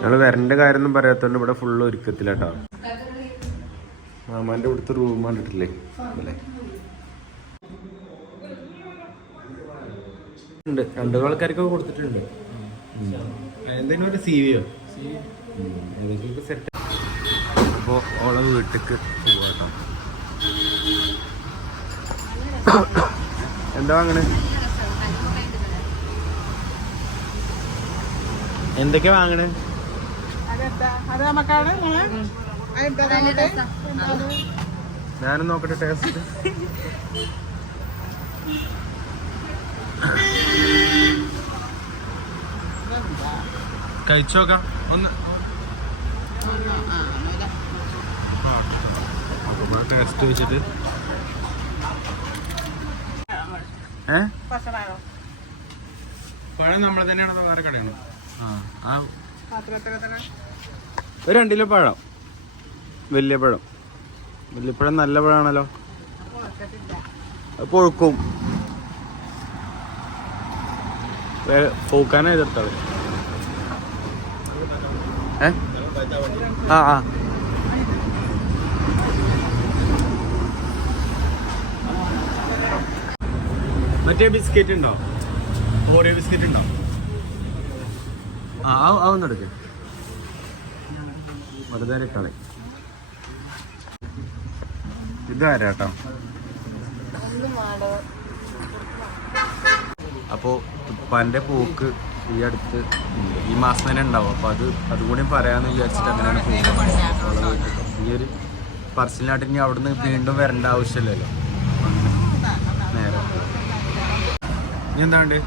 ഞങ്ങൾ വരണ്ട കാര്യമൊന്നും പറയാത്തോണ്ട് ഇവിടെ ഫുള്ള് ഒരുക്കത്തിലാട്ടോ. മാമാന്റെ ഇവിടുത്തെ റൂം കണ്ടിട്ടില്ലേ? അല്ലേ? ഉണ്ട്. രണ്ടു ആൾക്കാർക്കൊക്കെ കൊടുത്തിട്ടുണ്ട്. എന്തെങ്കിലും ഒരു സി വിയോ സെറ്റ് അപ്പോൾ ഓളെ വീട്ടിക്ക് പോവാട്ടോ. എന്താ അങ്ങനെ എന്തൊക്കെയാ വാങ്ങണേ? അത് നമുക്കാണ് ഞാനും നോക്കട്ടെ ടേസ്റ്റ് കഴിച്ചോക്കാം ഒന്ന്. ടേസ്റ്റ് വെച്ചിട്ട്. ഏ? പഴം നമ്മൾ തന്നെയാണോ വേറെ കടയാണോ? ആ ആ. പാത്രത്തിലൊക്കെ ഒരു രണ്ട് പഴം. വലിയ പഴം. വലിയ പഴം നല്ല പഴമാണല്ലോ. പൊഴുക്കും പൂക്കാനാ എതിർത്താൾ ഏ? ആ ആ. മറ്റേ ബിസ്ക്കറ്റ് ഉണ്ടോ? ഓറിയോ ബിസ്ക്കറ്റ് ഉണ്ടോ? ആ എടുക്കേ. വെറുതെ കളി ഇതാരാട്ടോ? അപ്പോൾ ഉപ്പാന്റെ പോക്ക് ഈ അടുത്ത്. ഈ മാസം തന്നെ ഉണ്ടാവും അപ്പോൾ അത് അതുകൂടി പറയാമെന്ന് വിചാരിച്ചിട്ട് അങ്ങനെയാണ് ഈ ഒരു പറച്ചിലായിട്ട് ഇനി അവിടുന്ന് വീണ്ടും വരേണ്ട ആവശ്യമില്ലല്ലോ. ഇനി എന്താണ്ട്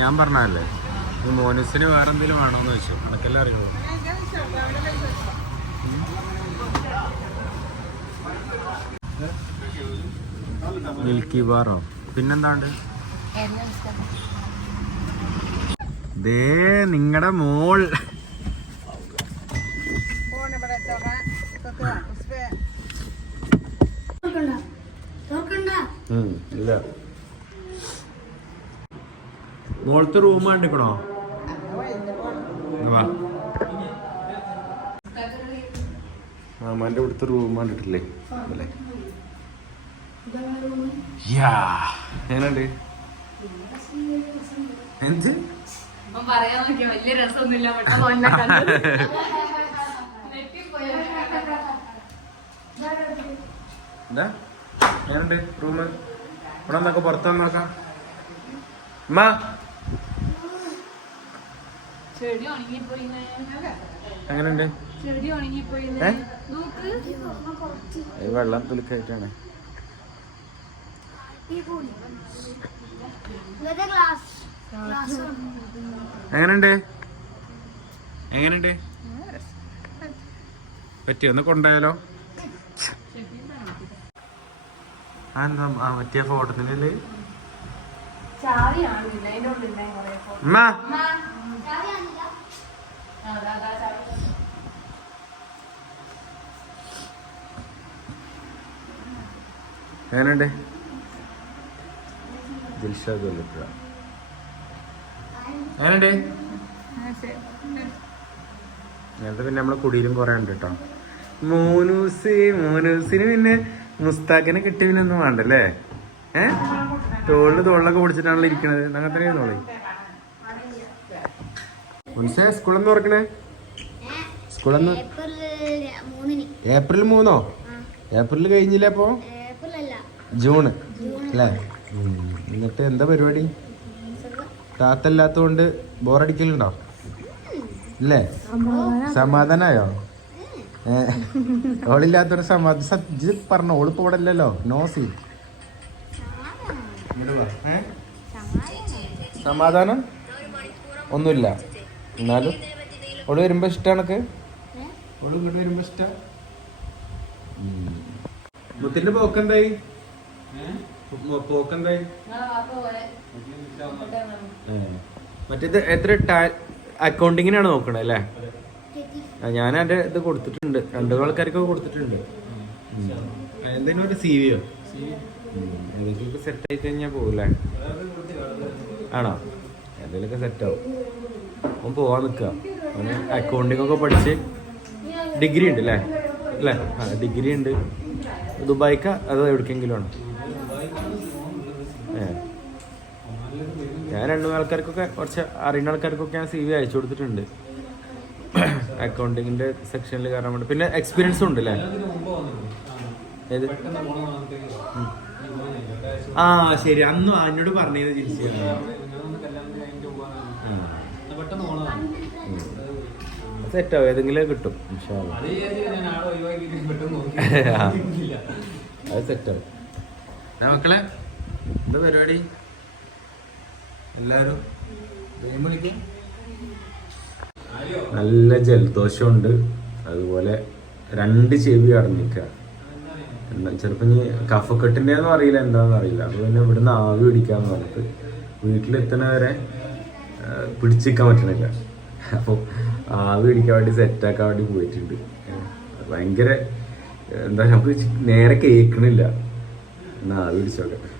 ഞാൻ പറഞ്ഞല്ലേ ഈ മോനസിന് വേറെ എന്തെങ്കിലും വേണോന്ന് ചോദിച്ചു. അതൊക്കെല്ലാം അറിയുള്ളൂ. മിൽക്കി ബാറോ? പിന്നെന്താണ്ട്? ദേ നിങ്ങളുടെ മോൾ. ഇല്ല. മോളത്തെ റൂം കണ്ടിക്കണോ വാ. മാമാന്റെ അടുത്ത റൂം കണ്ടിട്ടില്ലേ? അല്ലേ? യാ എങ്ങനെയുണ്ട്? എന്ത്? എന്താ? എങ്ങനെയുണ്ട് റൂം ഇവിടെ നോക്കാം. പുറത്ത് വന്നോക്കാം അമ്മ എങ്ങനെയുണ്ട്? വെള്ളം തുലുക്കായിട്ടാണ് എങ്ങനെയുണ്ട്? എങ്ങനെയുണ്ട്? പറ്റി ഒന്ന് കൊണ്ടുപോയാലോ? ആ എന്താ ആ മറ്റേ ഫോട്ടോത്തിനല്ലേ ചാവിയാണ് ഇല്ല അതിന്റെ ഉള്ളിൽ കുറെ അമ്മ എങ്ങനെയുണ്ട്? ദിൽഷാദ് വല്ലപ്പുഴ എങ്ങനെയുണ്ട്? അങ്ങനത്തെ പിന്നെ നമ്മളെ കുടിയിലും കുറേ ഉണ്ട് കേട്ടോ മോനൂസ് മോനൂസിന് പിന്നെ മുസ്താഖിനെ കിട്ടി പിന്നെ ഒന്നും വേണ്ടല്ലേ? ഏ? തോളിൽ തോളിലൊക്കെ പിടിച്ചിട്ടാണല്ലോ ഇരിക്കണത്. അങ്ങനെ തന്നെ തോളി. മുൻസേ സ്കൂളെന്ന് തുറക്കണേ? സ്കൂളെന്ന്? ഏപ്രിൽ മൂന്നോ? ഏപ്രിൽ കഴിഞ്ഞില്ലേ അപ്പോ? ജൂണ് അല്ലേ. എന്നിട്ട് എന്താ പരിപാടി? താത്തല്ലാത്തോണ്ട് ബോറടിക്കലുണ്ടോ? ഇല്ലേ? സമാധാനായോ? ഏ ഓളില്ലാത്തൊരു സമാധാനം സജ്ജ് പറഞ്ഞ ഓളിപ്പോ ഇവിടെ ഇല്ലല്ലോ നോസി സമാധാനം? ഒന്നുമില്ല. എന്നാലും ഓൾ വരുമ്പോ ഇഷ്ടമാണക്ക് ഓൾ ഇങ്ങോട്ട് വരുമ്പോ ഇഷ്ട? മുത്തിന്റെ പോക്കെന്തായി പോക്കെന്തായി. മറ്റേത് എത്ര അക്കൗണ്ടിങ്ങിനാണ് നോക്കണേ അല്ലേ? ഞാൻ എന്റെ ഇത് കൊടുത്തിട്ടുണ്ട്. രണ്ടു ആൾക്കാർക്കൊക്കെ കൊടുത്തിട്ടുണ്ട്. എന്തെങ്കിലും ഒരു സി വിയോ സെറ്റ് ആയി കഴിഞ്ഞാൽ പോകൂലേ ആണോ? എന്തെങ്കിലുമൊക്കെ സെറ്റ് ആവും. അവൻ പോവാൻ നിൽക്കുക അവന് അക്കൗണ്ടിങ് ഒക്കെ പഠിച്ച് ഡിഗ്രി ഉണ്ട് അല്ലേ? അല്ലേ? ആ ഡിഗ്രി ഉണ്ട്. ദുബായിക്ക? അത് എവിടേക്കെങ്കിലും ആണ് ഏ ഞാൻ രണ്ടു മൂന്ന് ആൾക്കാർക്കൊക്കെ കുറച്ച് അറിയുന്ന ആൾക്കാർക്കൊക്കെ ഞാൻ സി വി അയച്ചു കൊടുത്തിട്ടുണ്ട്. അക്കൗണ്ടിങ്ങിന്റെ സെക്ഷനിൽ കാരണം വേണ്ടി പിന്നെ എക്സ്പീരിയൻസും ഉണ്ട് അല്ലേ ഏത്? ആ ശരി. അന്ന് എന്നോട് പറഞ്ഞത് ജിൻസി സെറ്റാവും ഏതെങ്കിലും കിട്ടും ഇൻഷാ അല്ലാ. ആ. അത് സെറ്റാവും മക്കളെ എന്താ പരിപാടി? കളിക്കും. നല്ല ജലദോഷമുണ്ട്. അതുപോലെ രണ്ട് ചെവി അടഞ്ഞിക്കുക എന്താ ചിലപ്പോൾ ഇനി കഫക്കെട്ടിന്റെന്ന് അറിയില്ല എന്താണെന്ന് അറിയില്ല. അപ്പോൾ പിന്നെ ഇവിടുന്ന് ആവി പിടിക്കാന്ന് പറഞ്ഞിട്ട് ആ, പിടിച്ചിരിക്കാൻ പറ്റണില്ല. അപ്പോൾ ആവി പിടിക്കാൻ വേണ്ടി സെറ്റാക്കാൻ വേണ്ടി പോയിട്ടുണ്ട്. ഭയങ്കര എന്താ നമുക്ക് നേരെ കേൾക്കണില്ല. എന്നാ ആവി പിടിച്ചോക്കെ എന്താ പരിപാടി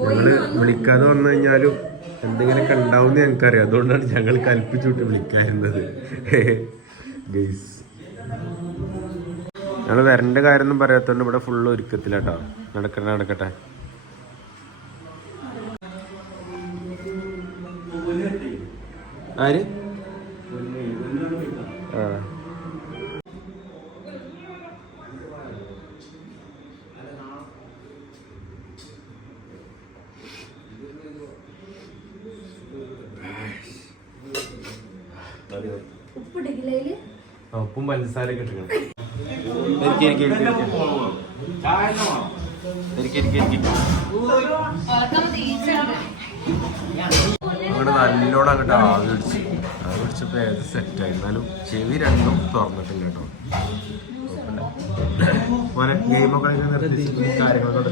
ഞങ്ങൾ വിളിക്കാതെ വന്നു കഴിഞ്ഞാലും എന്തെങ്കിലുമൊക്കെ ഉണ്ടാവും ഞങ്ങൾക്കറിയാം. അതുകൊണ്ടാണ് ഞങ്ങൾ കൽപ്പിച്ചുവിട്ട് വിളിക്കാറുന്നത് ഗെയ്സ് ഞങ്ങൾ വരണ്ട കാര്യമൊന്നും പറയാത്തോണ്ട് ഇവിടെ ഫുള്ള് ഒരുക്കത്തിലാട്ടോ നടക്കട്ടെ നടക്കട്ടെ. ആര്? ഉപ്പും പഞ്ചസാരയൊക്കെ ഇട്ടിട്ടുണ്ട്. നല്ലോണം അങ്ങോട്ട് ആവി പിടിച്ച്. ആവി പിടിച്ചപ്പോ ഏത് സെറ്റായി എന്നാലും ചെവി രണ്ടും തുറന്നിട്ടില്ല കേട്ടോ. മോനെ ഗെയിമൊക്കെ നിർത്തി കാര്യങ്ങളൊക്കെ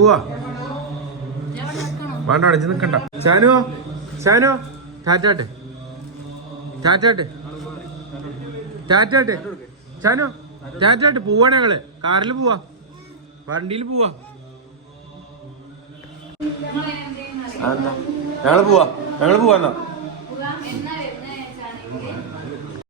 പോവാ? വേണ്ട അടിച്ച് നിക്കണ്ട. ചാനോ ചാനോ ടാറ്റാട്ട്. ടാറ്റാട്ട്. ടാറ്റാട്ട് ചാനോ? ടാറ്റായിട്ട് പോവാണ് ഞങ്ങൾ. കാറിൽ പോവാ. വണ്ടിയിൽ പോവാ. ഞങ്ങൾ പോവാ. ഞങ്ങൾ പോവാ എന്നാ?